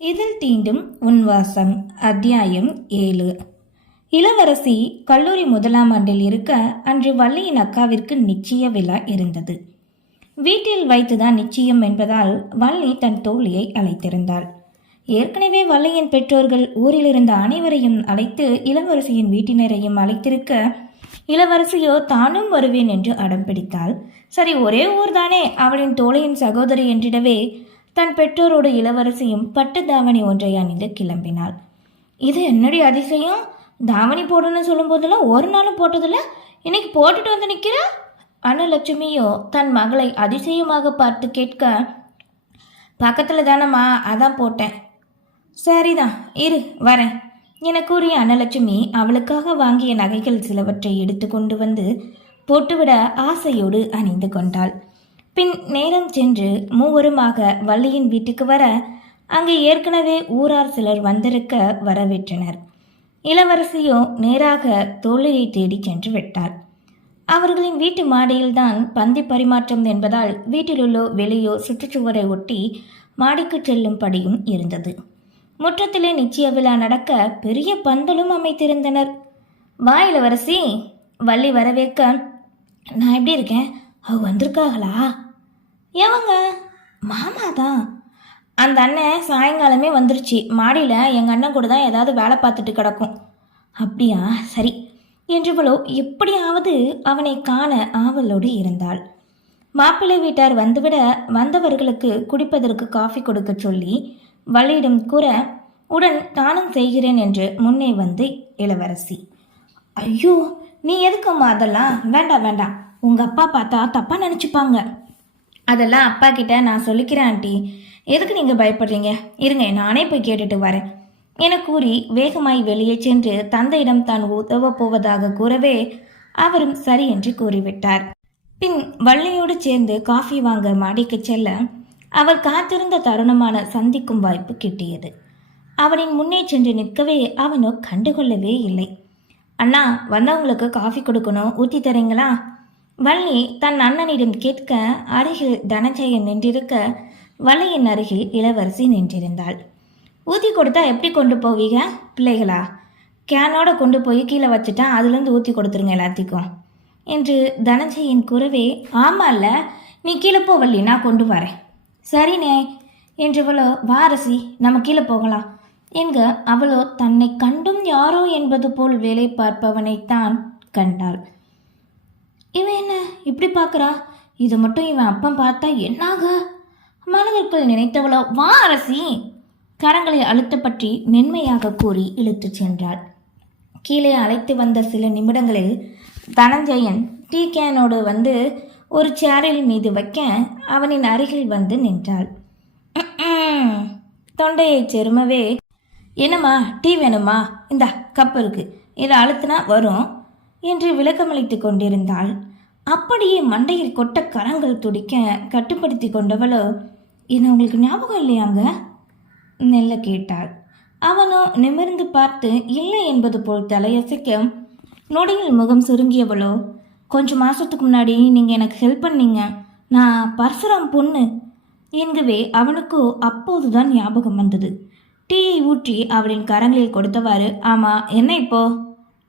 இதில் தீண்டும் உன்வாசம் அத்தியாயம் ஏழு. இளவரசி கல்லூரி முதலாம் ஆண்டில் இருக்க அன்று வள்ளியின் அக்காவிற்கு நிச்சய விழா இருந்தது. வீட்டில் வைத்துதான் நிச்சயம் என்பதால் வள்ளி தன் தோழியை அழைத்திருந்தாள். ஏற்கனவே வள்ளியின் பெற்றோர்கள் ஊரிலிருந்த அனைவரையும் அழைத்து இளவரசியின் வீட்டினரையும் அழைத்திருக்க இளவரசியோ தானும் வருவேன் என்று அடம் பிடித்தாள். சரி ஒரே ஊர்தானே? அவளின் தோழியின் சகோதரி என்றிடவே தன் பெற்றோரோடு இளவரசியும் பட்டு தாவணி ஒன்றை அணிந்து கிளம்பினாள். இது என்னடி அதிசயம்? தாவணி போடணும்னு சொல்லும்போதெல்லாம் ஒரு நாளும் போட்டதில்ல? இன்னைக்கு போட்டுட்டு வந்து நிற்கிற அனலட்சுமியோ தன் மகளை அதிசயமாக பார்த்து கேட்க பக்கத்தில் தானம்மா அதான் போட்டேன். சரிதான் இரு வரேன். என கூறிய அனலட்சுமி அவளுக்காக வாங்கிய நகைகள் சிலவற்றை எடுத்து கொண்டு வந்து போட்டுவிட ஆசையோடு அணிந்து கொண்டாள். பின் நேரம் சென்று மூவருமாக வள்ளியின் வீட்டுக்கு வர அங்கு ஏற்கனவே ஊரார் சிலர் வந்திருக்க வரவேற்றனர். இளவரசியோ நேராக தோழியை தேடி சென்று விட்டார். அவர்களின் வீட்டு மாடியில்தான் பந்தி பரிமாற்றம் என்பதால் வீட்டிலுள்ளோ வெளியோ சுற்றுச்சுவரை ஒட்டி மாடிக்கு செல்லும்படியும் இருந்தது. முற்றத்திலே நிச்சய விழா நடக்க பெரிய பந்தலும் அமைத்திருந்தனர். வா இளவரசி! வள்ளி வரவேற்க. நான் எப்படி இருக்கேன்? அவ வந்திருக்காங்களா எவங்க மாமா தான் அந்த அண்ணன் சாயங்காலமே வந்துருச்சு. மாடியில் எங்கள் அண்ணன் கூட தான் ஏதாவது வேலை பார்த்துட்டு கிடக்கும். அப்படியா? சரி. என்றவளோ எப்படியாவது அவனை காண ஆவலோடு இருந்தாள். மாப்பிள்ளை வீட்டார் வந்துவிட வந்தவர்களுக்கு குடிப்பதற்கு காஃபி கொடுக்க சொல்லி வள்ளியிடம் கூற உடன் தானும் செய்கிறேன் என்று முன்னே வந்து இளவரசி. ஐயோ நீ எதுக்கும்மா அதெல்லாம்? வேண்டாம் வேண்டாம் உங்கள் அப்பா பார்த்தா தப்பாக நினச்சிப்பாங்க. அதெல்லாம் அப்பா கிட்ட நான் சொல்லிக்கிறேன் ஆண்டி. எதுக்கு நீங்க பயப்படுறீங்க? இருங்க நானே போய் கேட்டுட்டு வரேன். என கூறி வேகமாய் வெளியே சென்று தந்தையிடம் தான் உதவ போவதாக கூறவே அவரும் சரி என்று கூறிவிட்டார். பின் வள்ளியோடு சேர்ந்து காஃபி வாங்க மாடிக்கு செல்ல அவர் காத்திருந்த தருணமான சந்திக்கும் வாய்ப்பு கிட்டியது. அவனின் முன்னே சென்று நிற்கவே அவனோ கண்டுகொள்ளவே இல்லை. அண்ணா வந்தவங்களுக்கு காஃபி கொடுக்கணும். ஊற்றி தரீங்களா? வள்ளி தன் அண்ணனிடம் கேட்க அருகில் தனஞ்சயன் நின்றிருக்க வள்ளியின் அருகில் இளவரசி நின்றிருந்தாள். ஊற்றி கொடுத்தா எப்படி கொண்டு போவீங்க? பிள்ளைகளா கேனோட கொண்டு போய் கீழே வச்சுட்டா அதுலேருந்து ஊற்றி கொடுத்துருங்க எல்லாத்துக்கும் என்று தனஞ்சயன் கூறவே ஆமால்ல நீ கீழே போ வள்ளி நான் கொண்டு வரேன். சரினே என்றவளோ வாரசி நம்ம கீழே போகலாம் என்க அவளோ தன்னை கண்டும் யாரோ என்பது போல் வேலை பார்ப்பவனைத்தான் கண்டாள். இவன் என்ன இப்படி பார்க்கறா? இது மட்டும் இவன் அப்பன் பார்த்தா என்னாக? மனதிற்குள் நினைத்தவளோ வா அரசி! கரங்களை அழுத்த பற்றி மென்மையாக கூறி இழுத்துச் சென்றாள். கீழே அழைத்து வந்த சில நிமிடங்களில் தனஞ்சயன் டீ கேனோடு வந்து ஒரு சேரில் மீது வைக்க அவனின் அருகில் வந்து நின்றாள். தொண்டையை செருமவே. என்னம்மா டீ வேணுமா? இந்தா கப் இருக்கு. இதை அழுத்தினா வரும். என்று விளக்கமளித்து கொண்டிருந்தாள். அப்படியே மண்டையில் கொட்ட கரங்கள் துடிக்க கட்டுப்படுத்தி கொண்டவளோ என்ன உங்களுக்கு ஞாபகம் இல்லையாங்க? நெல்ல கேட்டாள். அவனோ நிமிர்ந்து பார்த்து இல்லை என்பது போல் தலையசைக்க நொடியில் முகம் சுருங்கியவளோ கொஞ்சம் மாசத்துக்கு முன்னாடி நீங்கள் எனக்கு ஹெல்ப் பண்ணீங்க. நான் பரசுராம் பொண்ணு. என்கவே அவனுக்கு அப்போதுதான் ஞாபகம் வந்தது. டீயை ஊற்றி அவளின் கரங்களில் கொடுத்தவாறு ஆமா என்ன இப்போ?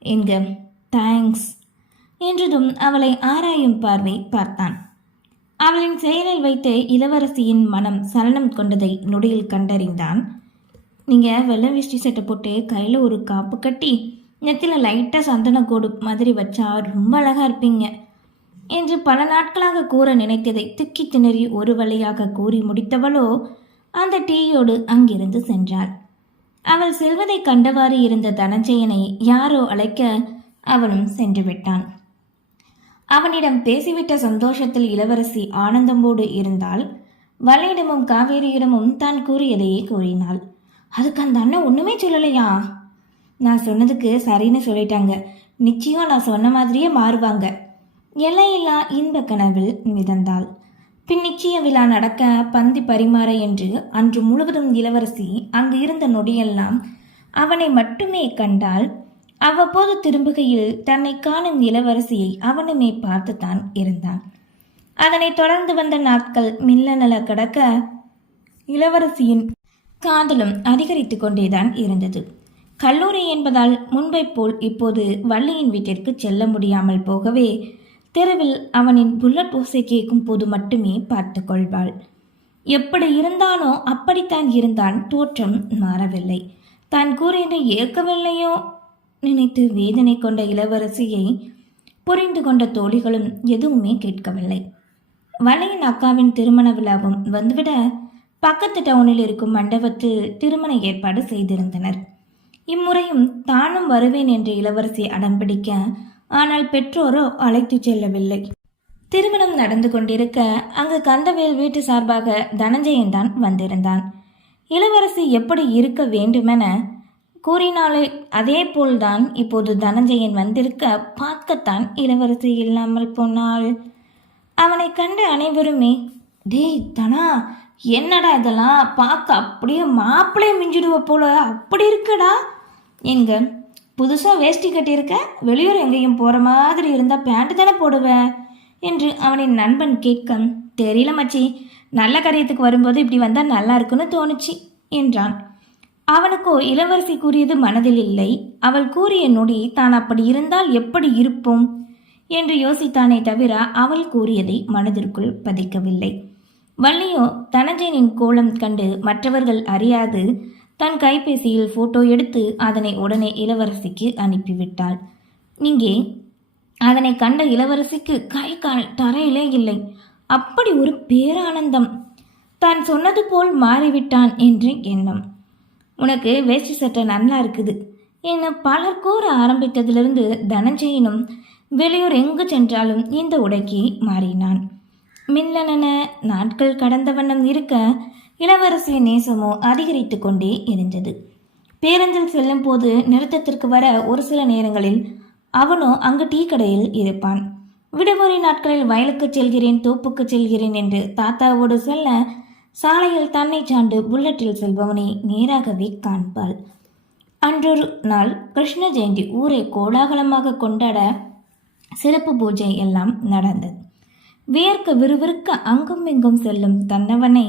என்க தேங்க்ஸ் என்றதும் அவளை ஆராயும் பார்வை பார்த்தான். அவளின் செயலில் வைத்து இளவரசியின் மனம் சலனம் கொண்டதை நொடியில் கண்டறிந்தான். நீங்கள் வெள்ளை விஷ்டி சட்டை போட்டு கையில் ஒரு காப்பு கட்டி நெத்தில் லைட்டாக சந்தனக்கோடு மாதிரி வச்சா ரொம்ப அழகாக இருப்பீங்க என்று பல நாட்களாக கூற நினைத்ததை திக்கி திணறி ஒரு வழியாக கூறி முடித்தவளோ அந்த டீயோடு அங்கிருந்து சென்றாள். அவள் செல்வதை கண்டவாறு இருந்த தனஞ்சயனை யாரோ அழைக்க அவனும் சென்று விட்டான். அவனிடம் பேசிவிட்ட சந்தோஷத்தில் இளவரசி ஆனந்தமோடு இருந்தால் வள்ளியிடமும் காவேரியிடமும் தான் கூறியதையே கூறினாள். அதுக்கு அந்த அண்ணன் ஒன்றுமே சொல்லலையா? நான் சொன்னதுக்கு சரின்னு சொல்லிட்டாங்க. நிச்சயம் நான் சொன்ன மாதிரியே மாறுவாங்க. எல்லையில்லா இன்ப கனவில் மிதந்தாள். பின் நிச்சய விழா நடக்க பந்தி பரிமாற என்று அன்று முழுவதும் இளவரசி அங்கு இருந்த நொடியெல்லாம் அவனை மட்டுமே கண்டால் அவ்வப்போது திரும்புகையில் தன்னை காணும் இளவரசியை அவனுமே பார்த்துத்தான் இருந்தான். அதனை தொடர்ந்து வந்த நாட்கள் மில்லனல கடக்க இளவரசியின் காதலும் அதிகரித்து கொண்டேதான் இருந்தது. கல்லூரி என்பதால் முன்பை போல் இப்போது வள்ளியின் வீட்டிற்கு செல்ல முடியாமல் போகவே தெருவில் அவனின் புல்லட் ஓசை கேட்கும் போது மட்டுமே பார்த்து கொள்வாள். எப்படி இருந்தானோ அப்படித்தான் இருந்தான் தோற்றம் மாறவில்லை. தான் கூறியதை ஏற்கவில்லையோ? நினைத்து வேதனை கொண்ட இளவரசியை புரிந்து கொண்ட தோழிகளும் எதுவுமே கேட்கவில்லை. வலையின் அக்காவின் திருமண விழாவும் வந்துவிட பக்கத்து டவுனில் இருக்கும் மண்டபத்தில் திருமண ஏற்பாடு செய்திருந்தனர். இம்முறையும் தானும் வருவேன் என்று இளவரசி அடம்பிடிக்க ஆனால் பெற்றோரோ அழைத்துச் செல்லவில்லை. திருமணம் நடந்து கொண்டிருக்க அங்கு கந்தவேல் வீட்டு சார்பாக தனஞ்சயன் தான் வந்திருந்தான். இளவரசி எப்படி இருக்க வேண்டுமென கூறினாலே அதே போல்தான் இப்போது தனஞ்சயன் வந்திருக்க பார்க்கத்தான் இளவரசி இல்லாமல் போனாள். அவனை கண்ட அனைவருமே டேய் தனா என்னடா இதெல்லாம்? பார்க்க அப்படியே மாப்பிளைய மிஞ்சிடுவ போல. அப்படி இருக்கடா. எங்க? புதுசாக வேஷ்டி கட்டியிருக்க? வெளியூர் எங்கேயும் போகிற மாதிரி இருந்தால் பேண்ட் தானே போடுவேன் என்று அவனின் நண்பன் கேட்க தெரியல மச்சி. நல்ல காரியத்துக்கு வரும்போது இப்படி வந்தால் நல்லா இருக்குன்னு தோணுச்சு என்றான். அவனுக்கோ இளவரசி கூறியது மனதில் இல்லை. அவள் கூறிய நொடி தான் அப்படி இருந்தால் எப்படி இருப்போம்? என்று யோசித்தானே தவிர அவள் கூறியதை மனதிற்குள் பதிக்கவில்லை. வள்ளியோ தனஞ்சயனின் கோலம் கண்டு மற்றவர்கள் அறியாது. தன் கைபேசியில் போட்டோ எடுத்து அதனை உடனே இளவரசிக்கு அனுப்பிவிட்டாள். இங்கே அதனை கண்ட இளவரசிக்கு கை கால் தரையிலே இல்லை. அப்படி ஒரு பேரானந்தம். தான் சொன்னது போல் மாறிவிட்டான் என்று எண்ணம். உனக்கு வேஷ்டி சட்டை நல்லா இருக்குது. என பலர் கூற ஆரம்பித்ததிலிருந்து தனஞ்சயனும் வெளியூர் எங்கு சென்றாலும் இந்த உடைக்கு மாறினான். மின்னலன நாட்கள் கடந்த வண்ணம் இருக்க இளவரசியின் நேசமோ அதிகரித்து கொண்டே இருந்தது பேருந்தில் செல்லும் போது நிறுத்தத்திற்கு வர ஒரு சில நேரங்களில் அவனோ அங்கு டீ கடையில் இருப்பான். விடுமுறை நாட்களில் வயலுக்கு செல்கிறேன் தோப்புக்கு செல்கிறேன் என்று தாத்தாவோடு செல்ல சாலையில் தன்னை சாண்டு புல்லட்டில் செல்பவனை நேராகவே காண்பாள். அன்றொரு நாள் கிருஷ்ண ஜெயந்தி ஊரை கோலாகலமாக கொண்டாட சிறப்பு பூஜை எல்லாம் நடந்தது. வியர்க்க விறுவிறுக்க அங்கும் இங்கும் செல்லும் தன்னவனை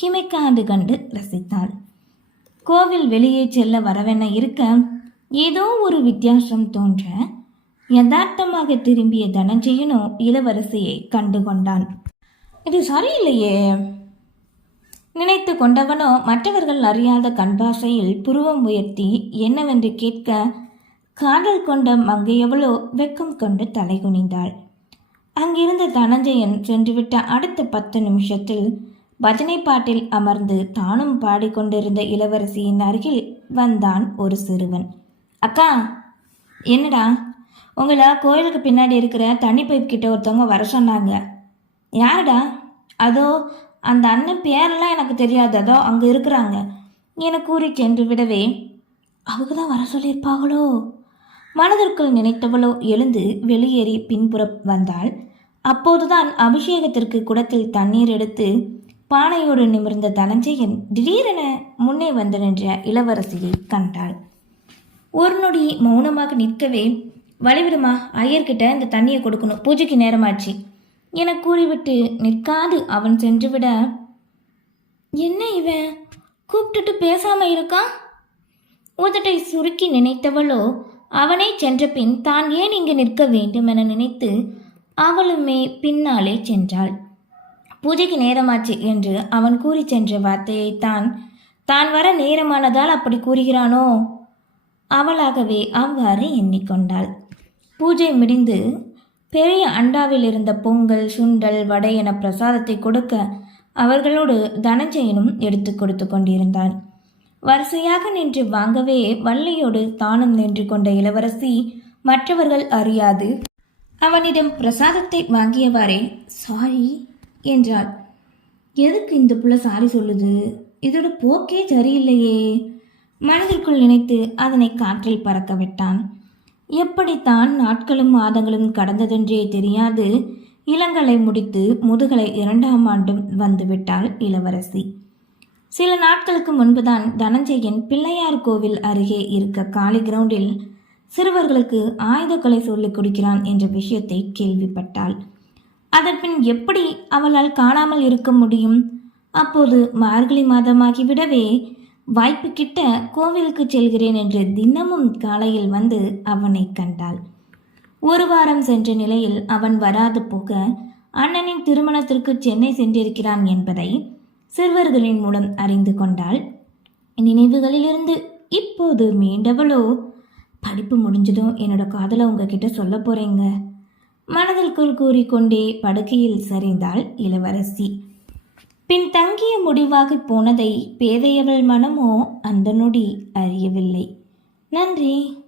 ஹிமைக்காது கண்டு ரசித்தாள். கோவில் வெளியே செல்ல வரவென இருக்க ஏதோ ஒரு வித்தியாசம் தோன்ற யதார்த்தமாக திரும்பிய தனஞ்சயனோ இளவரசியை கண்டு கொண்டான். இது சரியில்லையே. நினைத்து கொண்டவனோ மற்றவர்கள் அறியாத கண்பாசையில் புருவம் உயர்த்தி என்னவென்று கேட்க காதல் கொண்ட மங்கையவளோ வெக்கம் கொண்டு தலை குனிந்தாள். அங்கிருந்த தனஞ்சயன் சென்றுவிட்ட அடுத்த பத்து நிமிஷத்தில் பஜனை பாட்டில் அமர்ந்து தானும் பாடிக்கொண்டிருந்த இளவரசியின் அருகில் வந்தான் ஒரு சிறுவன். அக்கா என்னடா? உங்களை கோயிலுக்கு பின்னாடி இருக்கிற தண்ணி பைப் கிட்ட ஒருத்தவங்க வர சொன்னாங்க. யாருடா? அதோ அந்த அண்ணன் பேரெல்லாம் எனக்கு தெரியாததோ அங்கே இருக்கிறாங்க. என கூறி சென்று விடவே அவங்க தான் வர சொல்லியிருப்பாங்களோ மனதிற்குள் நினைத்தவளோ எழுந்து வெளியேறி பின்புறம் வந்தாள். அப்போதுதான் அபிஷேகத்திற்கு குடத்தில் தண்ணீர் எடுத்து பானையோடு நிமிர்ந்த தனஞ்சயன் திடீரென முன்னே வந்து நின்ற இளவரசியை கண்டாள். ஒரு நொடி மௌனமாக நிற்கவே வழிவிடுமா ஐயர்கிட்ட இந்த தண்ணியை கொடுக்கணும். பூஜைக்கு நேரமாச்சு. என கூறிவிட்டு நிற்காது அவன் சென்றுவிட. என்ன இவன்? கூப்பிட்டுட்டு பேசாம இருக்கான் உதட்டை சுருக்கி நினைத்தவளோ அவனை சென்ற பின் தான் ஏன் இங்கு நிற்க வேண்டும் என நினைத்து அவளுமே பின்னாலே சென்றாள். பூஜைக்கு நேரமாச்சு என்று அவன் கூறி சென்ற வார்த்தையை தான் தான் வர நேரமானதால் அப்படி கூறுகிறானோ? அவளாகவே அவ்வாறு எண்ணிக்கொண்டாள். பூஜை முடிந்து பெரிய அண்டாவில் இருந்த பொங்கல் சுண்டல் வடை என பிரசாதத்தை கொடுக்க அவர்களோடு தனஞ்சயனும் எடுத்து கொடுத்து கொண்டிருந்தான். வரிசையாக நின்று வாங்கவே வள்ளியோடு தானும் நின்று கொண்ட இளவரசி மற்றவர்கள் அறியாது. அவனிடம் பிரசாதத்தை வாங்கியவாறே சாரி என்றாள். எதுக்கு இந்த புள்ள சாரி சொல்லுது? இதோட போக்கே சரியில்லையே. மனதிற்குள் நினைத்து அதனை காற்றில் பறக்க விட்டான். எப்படித்தான் நாட்களும் மாதங்களும் கடந்ததென்றே தெரியாது இளங்கலை முடித்து முதுகலை இரண்டாம் ஆண்டும் வந்துவிட்டாள் இளவரசி. சில நாட்களுக்கு முன்புதான் தனஞ்சயன் பிள்ளையார் கோவில் அருகே இருக்க காலி கிரவுண்டில் சிறுவர்களுக்கு ஆயுதக்கலை சொல்லிக் கொடுக்கிறான் என்ற விஷயத்தை கேள்விப்பட்டாள். அதன்பின் எப்படி அவளால் காணாமல் இருக்க முடியும்? அப்போது மார்கழி மாதமாகிவிடவே வாய்ப்பு கிட்ட கோவிலுக்கு செல்கிறேன் என்று தினமும் காலையில் வந்து அவனை கண்டாள். ஒரு வாரம் சென்ற நிலையில் அவன் வராது போக அண்ணனின் திருமணத்திற்கு சென்னை சென்றிருக்கிறான் என்பதை சிறுவர்களின் மூலம் அறிந்து கொண்டாள். நினைவுகளிலிருந்து இப்போது மீண்டவளோ? படிப்பு முடிஞ்சதும் என்னோட காதலை உங்ககிட்ட சொல்ல போறேங்க. மனதிற்குள் கூறிக்கொண்டே படுக்கையில் சரிந்தாள் இளவரசி. பின் தங்கிய முடிவாக போனதை பேதையவள் மனமோ அந்த நொடி அறியவில்லை. நன்றி.